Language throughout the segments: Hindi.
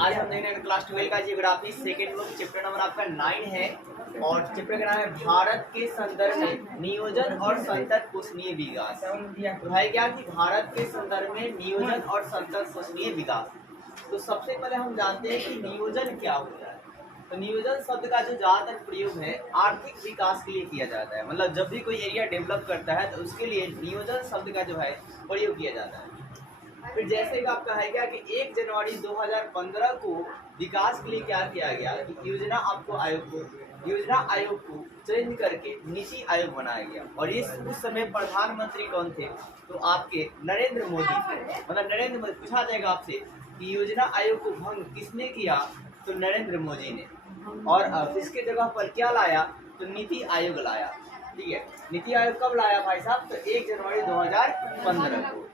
आज हम देख रहे हैं क्लास 12 का geography second book chapter number आपका 9 है और चैप्टर का नाम है भारत के संदर्भ में नियोजन और संतत पोषणीय विकास। तो है क्या कि भारत के संदर्भ में नियोजन और संतत पोषणीय विकास। तो सबसे पहले हम जानते हैं कि नियोजन क्या होता है। तो नियोजन शब्द का जो ज्यादातर प्रयोग है आर्थिक विकास के लिए किया जाता है। मतलब जब भी कोई एरिया डेवलप करता है तो उसके लिए नियोजन शब्द का जो है प्रयोग किया जाता है। फिर जैसे कि आपका है क्या कि 1 जनवरी 2015 को विकास के लिए क्या किया गया कि योजना आयोग को चेंज करके नीति आयोग बनाया गया। और उस समय प्रधानमंत्री कौन थे? तो आपके नरेंद्र मोदी थे। मतलब नरेंद्र मोदी, पूछा जाएगा आपसे कि योजना आयोग को भंग किसने किया? तो नरेंद्र मोदी ने। और इसके जगह पर क्या लाया? तो नीति आयोग लाया। ठीक है, नीति आयोग कब लाया भाई साहब? तो 1 जनवरी 2015 को।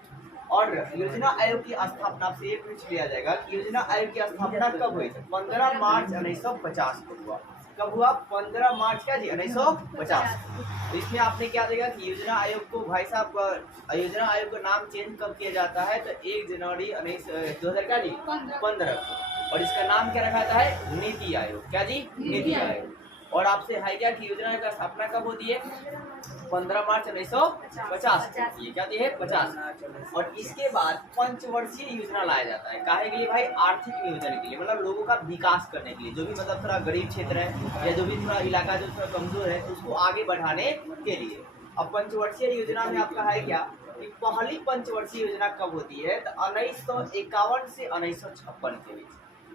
और योजना आयोग की स्थापना से ये पूछ लिया जाएगा कि योजना आयोग की स्थापना कब हुई? 15 मार्च 1950 को हुआ। कब हुआ? 15 मार्च क्या जी? 1950। तो इसमें आपने क्या देगा कि योजना आयोग को भाई साहब योजना आयोग का नाम चेंज कब किया जाता है? तो 1 जनवरी 2000 क्या जी? 15 को। और इसका नाम क्या रखा जाता है? नीति आयोग। क्या जी? नीति आयोग। और आपसे है क्या कि योजना का स्थापना कब होती है? 15 मार्च 1950। ये क्या है? 50। और इसके बाद पंचवर्षीय योजना लाया जाता है। काहे के लिए भाई? आर्थिक नियोजन के लिए, मतलब लोगों का विकास करने के लिए। जो भी मतलब थोड़ा गरीब क्षेत्र है या जो भी थोड़ा इलाका जो थोड़ा कमजोर है तो उसको आगे बढ़ाने के लिए। अब पंचवर्षीय योजना में आपका है क्या कि पहली पंचवर्षीय योजना कब होती है? तो 1951 से 1956 के बीच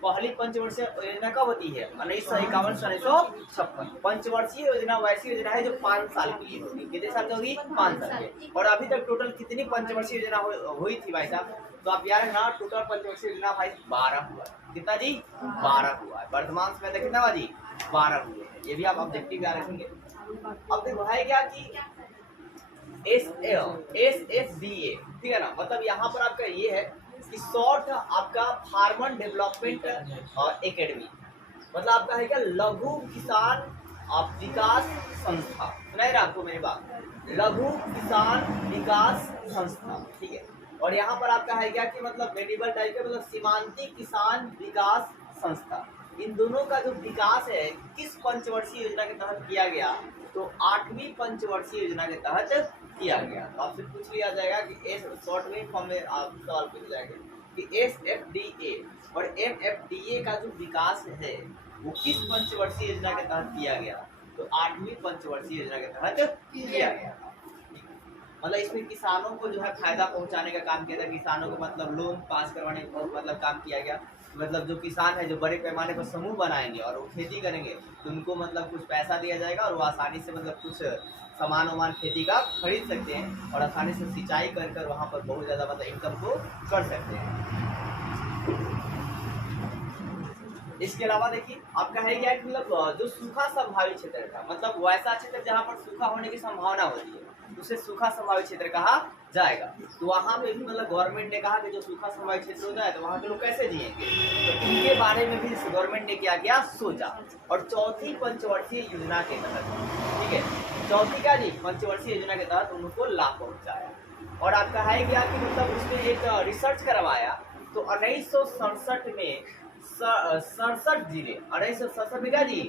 पहली पंचवर्षीय योजना कब होती है? 1951 से 1956। पंचवर्षीय योजना वैसी योजना है जो 5 साल के लिए होगी। कितने साल की होगी? 5 साल की। और अभी तक टोटल कितनी पंचवर्षीय योजना हुई थी भाई साहब? तो आप याद रखना, टोटल पंचवर्षीय योजना भाई 12 हुआ। कितना जी? 12 हुआ है। वर्तमान समय तक कितना हुआ जी? 12 हुए हैं। ये भी आप ऑब्जेक्टिव याद रखेंगे। अब देखो है क्या कि SFDA, ठीक है ना, मतलब यहाँ पर आपका ये है कि शॉर्ट आपका फार्मर डेवलपमेंट एकेडमी, मतलब आपका है क्या लघु किसान विकास संस्था। सुनाई रहा आपको मेरी बात? लघु किसान विकास संस्था, ठीक है। और यहाँ पर आपका है क्या कि मतलब मेडिबल टाइप के, मतलब सीमांती किसान विकास संस्था। इन दोनों का जो विकास है किस पंचवर्षीय योजना के तहत किया गया? तो 8वीं पंचवर्षीय योजना के तहत किया गया। तो आपसे पूछ लिया जाएगा कि शॉर्ट में फॉर्म में आप सवाल पूछ जाएंगे कि SFDA और MFDA का जो विकास है वो किस पंचवर्षीय योजना के तहत किया गया? तो 8वीं पंचवर्षीय योजना के तहत किया गया। मतलब इसमें किसानों को जो है फायदा पहुंचाने का काम किया था। किसानों को मतलब लोन पास करवाने का मतलब काम किया गया। मतलब जो किसान है जो बड़े पैमाने पर समूह बनाएंगे और वो खेती करेंगे तो उनको मतलब कुछ पैसा दिया जाएगा और वो आसानी से मतलब कुछ सामान खेती का खरीद सकते हैं और आसानी से सिंचाई कर वहाँ पर बहुत ज़्यादा मतलब इनकम को कर सकते हैं। इसके अलावा देखिए आपका है क्या मतलब जो सूखा संभावित क्षेत्र था, मतलब वैसा क्षेत्र जहाँ पर सूखा होने की संभावना होती है उसे सूखा संभावित क्षेत्र कहा जाएगा। तो वहाँ पे भी मतलब गवर्नमेंट ने कहा कि जो सूखा संभावित क्षेत्र हो जाए तो वहाँ के लोग कैसे जिएंगे, तो उनके बारे में भी गवर्नमेंट ने क्या किया? सोचा। और चौथी पंचवर्षीय योजना के तहत, ठीक है, चौथी क्या जी? पंचवर्षीय योजना के तहत उनको लाभ पहुँचाया। और आपका है क्या कि मतलब उसमें एक रिसर्च करवाया। तो 1967 में 67 जिले, 1967 में क्या जी?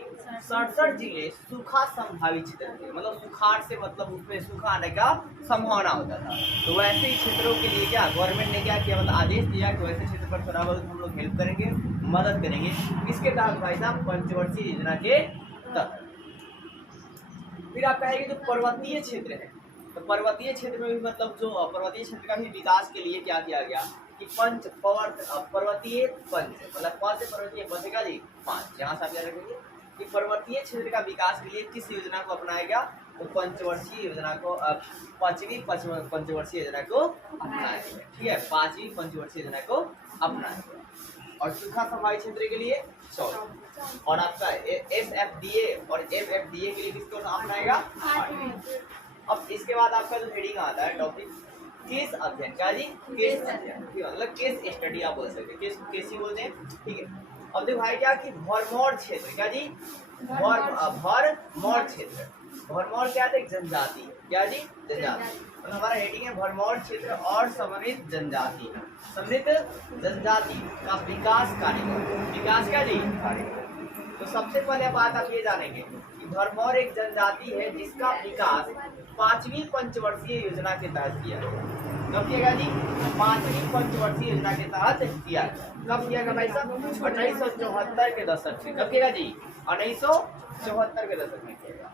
67 जिले सूखा संभावित क्षेत्र थे। मतलब सुखाड़ से मतलब उसमें सूखा आने का संभावना होता था। तो वैसे ही क्षेत्रों के लिए क्या गवर्नमेंट ने क्या किया? मतलब आदेश दिया कि वैसे क्षेत्र पर थोड़ा बहुत हम लोग हेल्प करेंगे, मदद करेंगे। किसके तहत भाई साहब? पंचवर्षीय योजना के तहत। फिर आपका है कि जो पर्वतीय क्षेत्र है तो पर्वतीय क्षेत्र में भी मतलब जो पर्वतीय क्षेत्र का भी विकास के लिए क्या किया गया कि पर्वतीय पंच, मतलब कौन से पर्वतीय पंच का जी? 5। यहाँ से आप याद रखेंगे कि पर्वतीय क्षेत्र का विकास के लिए किस योजना को अपनाया गया? तो पंचवर्षीय योजना को 5वीं पंचवर्षीय योजना को अपनाया गया। ठीक है, 5वीं पंचवर्षीय योजना को अपनाया गया। और सूखा संभावित क्षेत्र के लिए 14। और आपका SFDA और MFDA के लिए किसको अपनाएगा? 8। अब इसके बाद आपका जो हेडिंग आता है टॉपिक केस अध्ययन। क्या जी? केस अध्ययन, ठीक है, मतलब केस स्टडी आप बोल सकते हैं। केस कैसी बोलते हैं, ठीक है। अब देखो भाई क्या कि भरमौर क्षेत्र, क्या जी? भरमौर क्षेत्र। भरमौर क्या है? जनजाति, क्या जी? जनजाति। और हमारा हेडिंग है भरमौर क्षेत्र और समन्वित जनजाति। समन्वित जनजाति का विकास कार्यक्रम। विकास क्या जी? कार्यक्रम। तो सबसे पहले बात आप ये जानेंगे कि भरमौर एक जनजाति है जिसका विकास 5वीं पंचवर्षीय योजना के तहत किया गया। कब किया गया जी? 5वीं पंचवर्षीय योजना के तहत किया गया। कब किया गया भाई साहब? 1974 के दशक से। कब किया जी? 1974 के दशक में किया गया।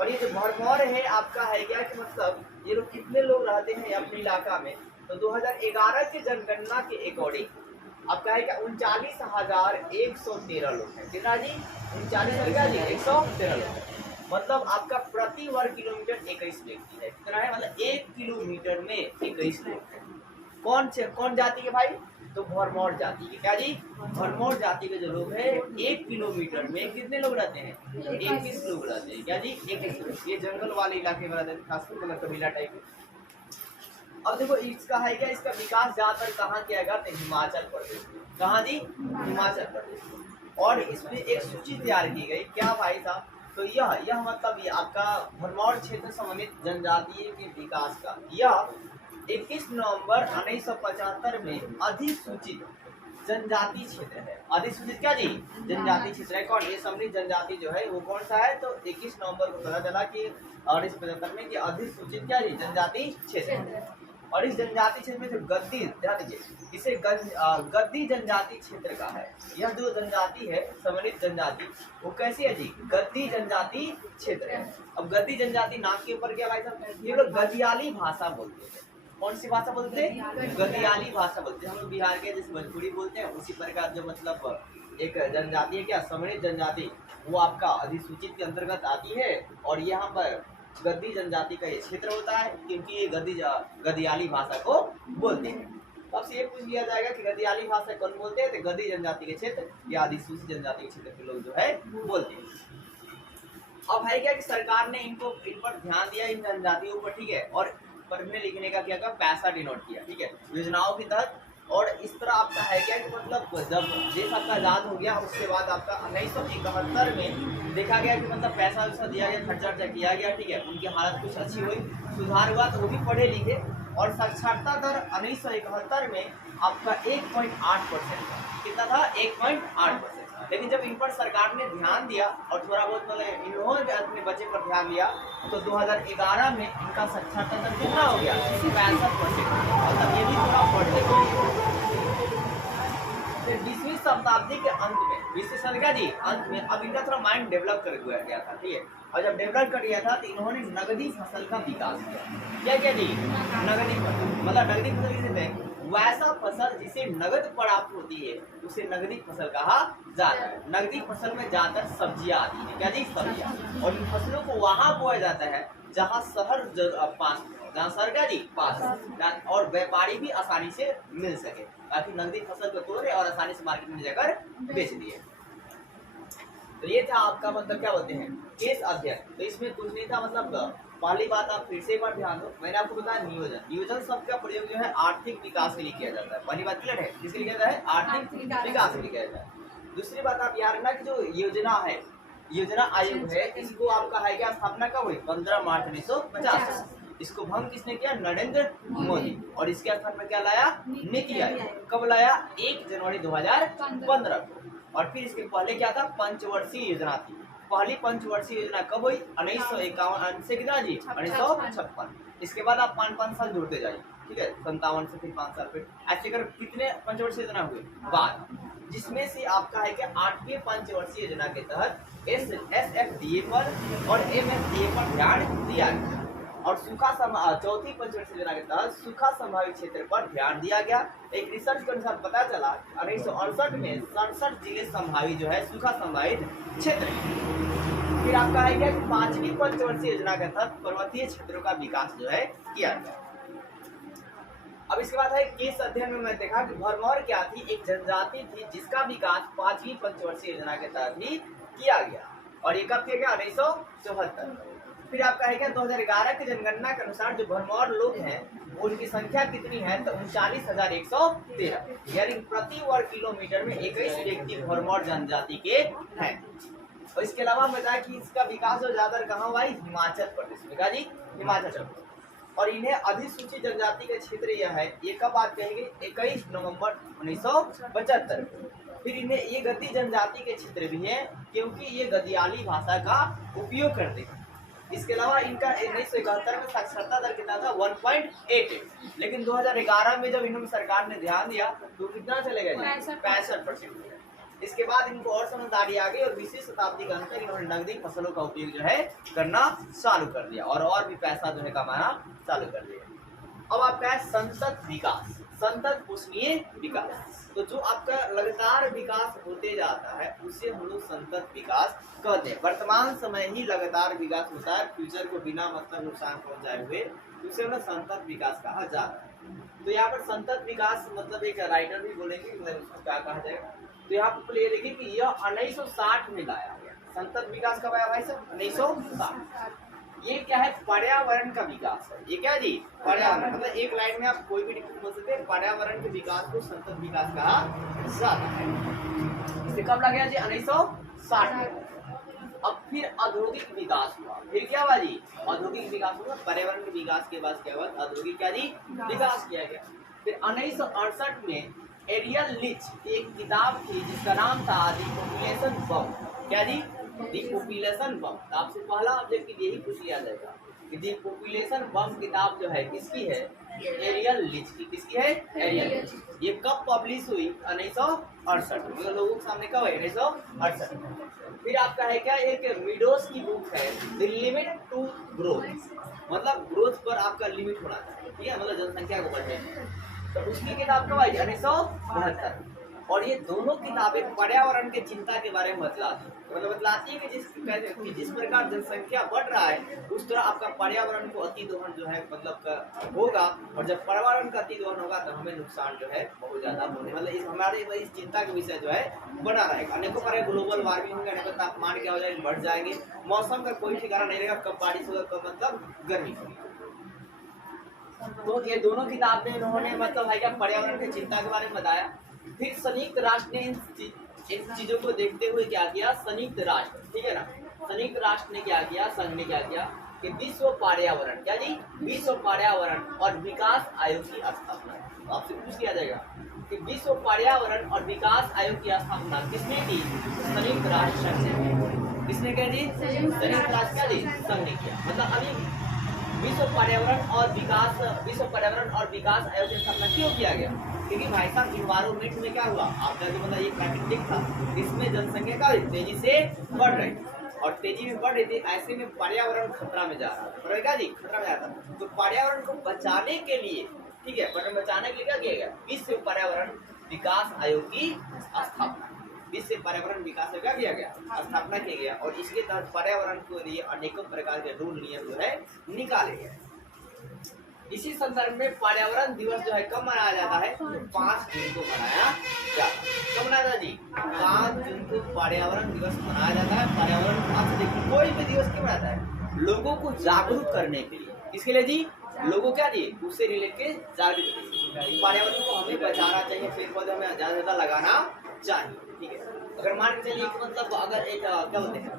और ये जो भरमौर है आपका है क्या कि मतलब ये लोग कितने लोग रहते हैं अपने इलाका में? तो 2011 की जनगणना के अकॉर्डिंग आपका है क्या 39,113 लोग हैं। कितना जी? 39,113 लोग। मतलब आपका प्रति वर्ग किलोमीटर 21 व्यक्ति है। कितना है? मतलब 1 किलोमीटर में 21 लोग हैं। कौन जाति के भाई? तो भरमौर जाति के। क्या जी? भरमौर जाति के जो लोग हैं 1 किलोमीटर में कितने लोग रहते हैं? 21 लोग रहते हैं। क्या जी? 21 लोग। ये जंगल वाले इलाके में रहते हैं, खासकर मतलब कबीला टाइप में। अब देखो इसका है क्या, इसका विकास ज्यादातर कहाँ किया गया? तो हिमाचल प्रदेश। कहाँ जी? हिमाचल प्रदेश। और इसमें एक सूची तैयार की गई। क्या भाई साहब? तो यह मतलब ये आपका भरमौर क्षेत्र समन्वित जनजातीय के विकास का यह 21 नवंबर 1975 में अधिसूचित जनजाति क्षेत्र है। अधिसूचित क्या जी? जनजाति क्षेत्र है। कौन? ये समन्वित जनजाति जो है वो कौन सा है? तो 21 नवंबर को पता चला कि 1975 में कि अधिसूचित क्या जी? जनजाति क्षेत्र। और इस जनजाति क्षेत्र में जो गद्दी, ध्यान दीजिए, इसे गद्दी जनजाति क्षेत्र का है। यह जो जनजाति है समन्वित जनजाति वो कैसी है जी? गद्दी जनजाति क्षेत्र है। अब गद्दी जनजाति नाम के ऊपर क्या भाई साहब? ये लोग गदियाली भाषा बोलते हैं। कौन सी भाषा बोलते हैं? गदियाली भाषा बोलते हैं। हम लोग बिहार के जैसे भोजपुरी बोलते हैं उसी प्रकार जो मतलब एक जनजाति है क्या समन्वित जनजाति, वो आपका अधिसूचित के अंतर्गत आती है। और यहाँ पर गद्दी जनजाति का ये क्षेत्र होता है क्योंकि ये गदियाली भाषा को बोलते हैं। अब से ये पूछ लिया जाएगा कि गदियाली भाषा कौन बोलते हैं? तो गद्दी जनजाति के क्षेत्र या अधिसूचित जनजाति के क्षेत्र के लोग जो है बोलते हैं। अब है क्या कि सरकार ने इन पर ध्यान दिया, इन जनजातियों पर, ठीक है। और पढ़ने लिखने का क्या का पैसा डिनोट किया, ठीक है, योजनाओं के तहत। और इस तरह आपका है क्या कि मतलब जब देश आपका आजाद हो गया उसके बाद आपका 1971 में देखा गया कि मतलब पैसा वैसा दिया गया, खर्चा किया गया, ठीक है। उनकी हालत कुछ अच्छी हुई, सुधार हुआ, तो वो भी पढ़े लिखे। और साक्षरता दर 1971 में आपका 1.8%। कितना था? 1.8%। लेकिन जब इन पर सरकार ने ध्यान दिया और थोड़ा बहुत मतलब इन्होंने अपने बच्चे पर ध्यान दिया तो 2011 में इनका साक्षरता दर कितना हो गया? 65%। मतलब ये भी थोड़ा बढ़ने लगा। फिर 20वीं शताब्दी के अंत में, 20वीं सदी का जी अंत में, अब इनका थोड़ा माइंड डेवलप कर गया था, ठीक है। और जब डेवलप कर दिया था तो इन्होंने नगदी फसल का विकास किया। क्या जी? नगदी फसल। मतलब नगदी फसल किसे कहते हैं? वैसा फसल जिसे नगद प्राप्त होती है उसे नगदी फसल कहा जाता है। नगदी फसल में ज्यादातर सब्जियां आती है। क्या जी? सब्जियां। और इन फसलों को वहां बोया जाता है जहां शहर पास, जहाँ शहर का जी पास, और व्यापारी भी आसानी से मिल सके, ताकि नगदी फसल को तोड़े और आसानी से मार्केट में जाकर बेच दिए। तो ये था आपका मतलब क्या बोलते हैं केस अध्ययन। तो इसमें कुछ नहीं था, मतलब पहली बात आप फिर से एक बार ध्यान दो, मैंने आपको बताया नियोजन। नियोजन शब्द का प्रयोग जो है आर्थिक विकास के लिए किया जाता है। पहली बात क्लियर है? किसके लिए किया जाता है? आर्थिक विकास के लिए किया जाता है। दूसरी बात आप याद रखना कि जो योजना है, योजना आयोग है, इसको आपका है क्या स्थापना कब हुई? 15 मार्च 1950। इसको भंग किसने किया? नरेंद्र मोदी। और इसके स्थान पर क्या लाया? नीति आयोग। कब लाया? 1 जनवरी 2015 को। और फिर इसके पहले क्या था? पंचवर्षीय योजना थी। पहली पंचवर्षीय योजना कब हुई? 1951 से कितना जी? 1956। इसके बाद आप 5 साल जोड़ते जाइए, ठीक है। 57 से फिर 5 साल, फिर ऐसे कर कितने पंचवर्षीय योजना हुए? 12। जिसमें से आपका है कि 8वीं पंचवर्षीय योजना के तहत SFDA पर और MFDA पर ध्यान दिया गया। और चौथी पंचवर्षीय योजना के तहत सूखा संभावित क्षेत्र पर ध्यान दिया गया। एक रिसर्च के अनुसार पता चला 1968 में 67 जिले संभावित जो है सूखा संभावित क्षेत्र। फिर आपका है क्या 5वीं पंचवर्षीय योजना के तहत पर्वतीय क्षेत्रों का विकास जो है किया गया। अब इसके बाद है केस अध्ययन में मैं देखा कि भरमौर क्या थी? एक जनजाति थी जिसका विकास 5वीं पंचवर्षीय योजना के तहत ही किया गया। और ये कब किया गया? 1974। फिर आपका है क्या 2011 की जनगणना के अनुसार जो भरमौर लोग हैं उनकी संख्या कितनी है? तो 39,113, यानी प्रति वर्ग किलोमीटर में 21 व्यक्ति भरमौर जनजाति के हैं। और इसके अलावा बताया कि इसका विकास जो ज्यादा कहाँ हुआ है, हिमाचल प्रदेश में। क्या जी? हिमाचल प्रदेश। और इन्हें अधिसूचित जनजाति का क्षेत्र यह है, ये कब बात कहेंगे, 21 नवंबर 1975। फिर इन्हें ये गद्दी जनजाति के क्षेत्र भी है क्योंकि ये गदियाली भाषा का उपयोग करते हैं। इसके अलावा इनका 1971 में साक्षरता दर कितना था, 1.88, लेकिन 2011 में जब इन्होंने सरकार ने ध्यान दिया तो कितना चले गए, 65%। इसके बाद इनको और समझदारी आ गई और 20वीं शताब्दी के अंत तक इन्होंने नकदी फसलों का उपयोग जो है करना चालू कर दिया और भी पैसा जो है कमाना चालू कर दिया। अब आपका है संतत विकास, संतत पुष्णीय विकास। तो जो आपका लगातार विकास होते जाता है उसे हम लोग संतत विकास कहते हैं। वर्तमान समय ही लगातार विकास होता है, फ्यूचर को बिना मतलब नुकसान पहुंचाए हुए, उसे हम लोग संतत विकास कहा जाता है। तो यहाँ पर संतत विकास मतलब एक राइटर भी बोलेंगे उसको क्या कहा जाएगा। तो यहाँ पर ये देखिए कि यह 1960 में लाया गया। संतत विकास कब आया भाई साहब, 1960। ये क्या है, पर्यावरण का विकास है। ये क्या जी, पर्यावरण, मतलब एक लाइन में आप कोई भी बोल सकते हैं, पर्यावरण के विकास को संतत विकास कहा जाता है। इसे कब लगा जी, 1960 में। अब फिर औद्योगिक विकास हुआ, फिर क्या हुआ जी, औद्योगिक विकास हुआ। पर्यावरण के विकास के बाद क्या हुआ, औद्योगिक क्या जी, विकास किया गया। फिर 1968 में एरियल लिच एक किताब थी जिसका नाम था द पॉपुलेशन बम। क्या जी, द पॉपुलेशन बम। आपसे पहला ऑब्जेक्टिव यही पूछ लिया जाएगा कि द पॉपुलेशन बम किताब जो है किसकी है, एरियल लिच की। किसकी है, एरियल लिच। ये कब पब्लिश हुई, 1968 में। मतलब लोगों के सामने कब है, 1968 में। फिर आपका है क्या, एक मीडोस की बुक है द लिमिट टू ग्रोथ, मतलब ग्रोथ पर आपका लिमिट होना चाहिए, ठीक है, मतलब जनसंख्या को बढ़ने। तो उसकी किताब कब आई, 1972। और ये दोनों किताबें पर्यावरण के चिंता के बारे में बतलाती है। मतलब बतलाती है कि जिस प्रकार जनसंख्या बढ़ रहा है उस तरह आपका पर्यावरण को अति दोहन जो है मतलब होगा, और जब पर्यावरण का अति दोहन होगा तो हमें नुकसान जो है बहुत ज्यादा होने, मतलब हमारे इस चिंता का विषय जो है बना रहेगा। अनेकों प्रकार ग्लोबल वार्मिंग होंगे, अनेकों तापमान क्या हो जाएगा, बढ़ जाएंगे, मौसम का कोई ठिकाना नहीं रहेगा, कब बारिश होगा कब मतलब गर्मी होगी। तो ये दोनों किताबें इन्होंने मतलब है क्या पर्यावरण की चिंता के बारे में बताया। फिर संयुक्त राष्ट्र ने इन चीजों को देखते हुए क्या किया, संयुक्त राष्ट्र, ठीक है ना, संयुक्त राष्ट्र ने क्या किया, संघ ने क्या किया कि विश्व पर्यावरण, क्या जी, विश्व पर्यावरण और विकास आयोग की स्थापना। तो आपसे पूछ लिया जाएगा कि विश्व पर्यावरण और विकास आयोग की स्थापना किसने की, संयुक्त राष्ट्र संघ ने। किसने किया जी, संयुक्त राष्ट्र क्या जी, संघ ने किया। मतलब अभी विश्व पर्यावरण और विकास आयोग की स्थापना क्यों किया गया, क्योंकि भाई साहब इन्वायरमेंट में क्या हुआ, आपका जो मतलब ये प्राकृतिक था, इसमें जनसंख्या का तेजी से बढ़ रही और तेजी में बढ़ रही थी, ऐसे में पर्यावरण खतरा में जा रहा है, क्या जी, खतरा में जा रहा था। तो पर्यावरण को बचाने के लिए, ठीक है, पर्यावरण बचाने के लिए क्या किया गया, विश्व पर्यावरण विकास आयोग की स्थापना, विश्व पर्यावरण विकास आयोग क्या किया गया, स्थापना किया गया। और इसके तहत पर्यावरण के लिए अनेकों प्रकार के रूल नियम जो है निकाले गए। इसी संदर्भ में पर्यावरण दिवस जो है कब मनाया जाता है, 5 जून को मनाया जाता है। कब मनाया जाता है जी, 5 जून को पर्यावरण दिवस मनाया जाता है। पर्यावरण आपसे देखिए कोई भी दिवस क्यों मनाता है, लोगों को जागरूक करने के लिए। किसके लिए जी, लोगों क्या जी, उससे रिलेटेड जागरूक। पर्यावरण को हमें बचाना चाहिए, पेड़ पौधे हमें ज्यादा से ज्यादा लगाना चाहिए, ठीक है। अगर मान के चलिए मतलब अगर एक क्या बोलते हैं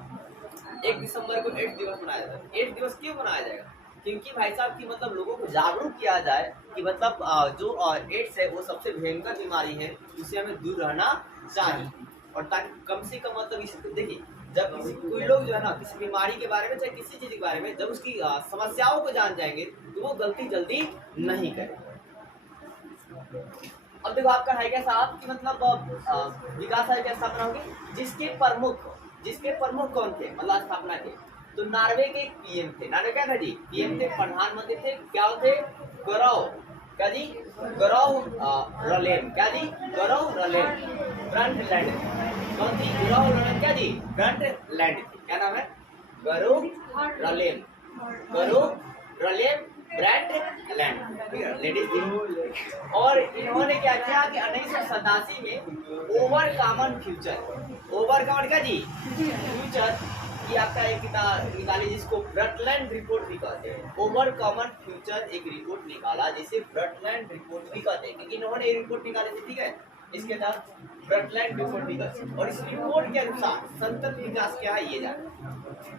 1 दिसंबर को एड्स दिवस मनाया जाता है। एड्स दिवस क्यों मनाया जाएगा, क्योंकि भाई साहब की मतलब लोगों को जागरूक किया जाए कि मतलब जो एड्स है वो सबसे भयंकर बीमारी है, उससे हमें दूर रहना चाहिए। और ताकि कम से कम मतलब इसे देखिए, जब कोई लोग जो है ना किसी बीमारी के बारे में चाहे किसी चीज के बारे में जब उसकी समस्याओं को जान जाएंगे तो वो गलती जल्दी नहीं करेंगे। अब देखो आपका है क्या साहब कि मतलब विकास आयोग की स्थापना होगी, जिसके प्रमुख कौन थे मतलब स्थापना के, तो नॉर्वे के पीएम थे। नॉर्वे क्या था जी, पीएम थे, प्रधानमंत्री थे, क्या थे, गौरव, क्या जी, गौरव रलेम, क्या जी, गौरव रलेम ब्रंटलैंड। कौन थी, गौरव रलेम, क्या जी, ब्रंटलैंड थी। क्या नाम है, गौरव रलेम, गौरव रलेम ब्रंटलैंड, लेडीज थी। और इन्होंने क्या किया कि 1987 में ओवर कॉमन क्या जी, फ्यूचर की आपका एक निकाली जिसको ब्रंटलैंड रिपोर्ट भी कहते हैं। ओवर कॉमन फ्यूचर एक रिपोर्ट निकाला जिसे ब्रंटलैंड रिपोर्ट भी कहते हैं, क्योंकि इन्होंने रिपोर्ट निकाली थी, ठीक है। इसके तहत ब्रटलैंड रिपोर्ट विकसित। और इस रिपोर्ट के अनुसार संतत विकास क्या है ये जान।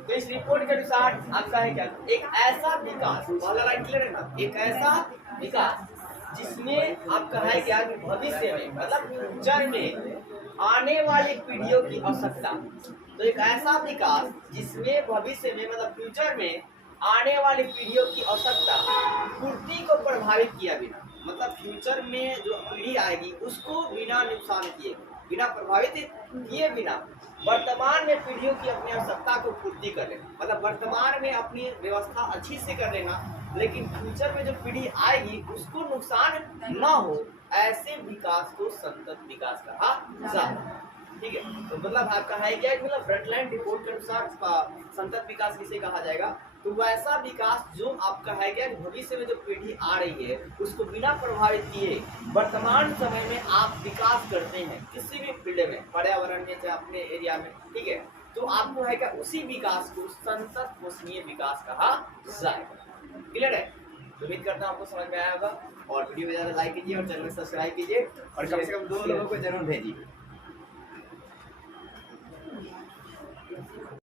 तो इस रिपोर्ट के अनुसार आपका है क्या, एक ऐसा विकास, पहला लाइन क्लियर है ना, एक ऐसा विकास जिसमें आपका है क्या कि भविष्य में मतलब फ्यूचर में आने वाली पीढ़ियों की आवश्यकता। तो एक ऐसा विकास जिसमें भविष्य में मतलब फ्यूचर में आने वाली पीढ़ियों की आवश्यकता पूर्ति को प्रभावित किया बिना, मतलब फ्यूचर में जो पीढ़ी आएगी उसको बिना नुकसान किए, बिना प्रभावित किए बिना वर्तमान में पीढ़ियों की अपनी आवश्यकता को पूर्ति कर लेना, मतलब वर्तमान में अपनी व्यवस्था अच्छी से कर लेना, लेकिन फ्यूचर में जो पीढ़ी आएगी उसको नुकसान न हो, ऐसे विकास को संतत विकास कहा जाता है। ठीक है, तो मतलब आपका है क्या, मतलब ब्रटलैंड रिपोर्ट के अनुसार संतत विकास किसे कहा जाएगा, तो वैसा विकास जो आपका है क्या भविष्य में जो पीढ़ी आ रही है उसको बिना प्रभावित किए वर्तमान समय में आप विकास करते हैं किसी भी फील्ड में, पर्यावरण में चाहे अपने एरिया में, ठीक है, तो आपको है क्या उसी विकास को संतत पोषणीय विकास कहा जाएगा। क्लियर है? तो उम्मीद करता हूँ आपको समझ में आया होगा, और वीडियो को ज़्यादा लाइक कीजिए और चैनल को सब्सक्राइब कीजिए और कम से कम 2 लोगों को जरूर भेजिए।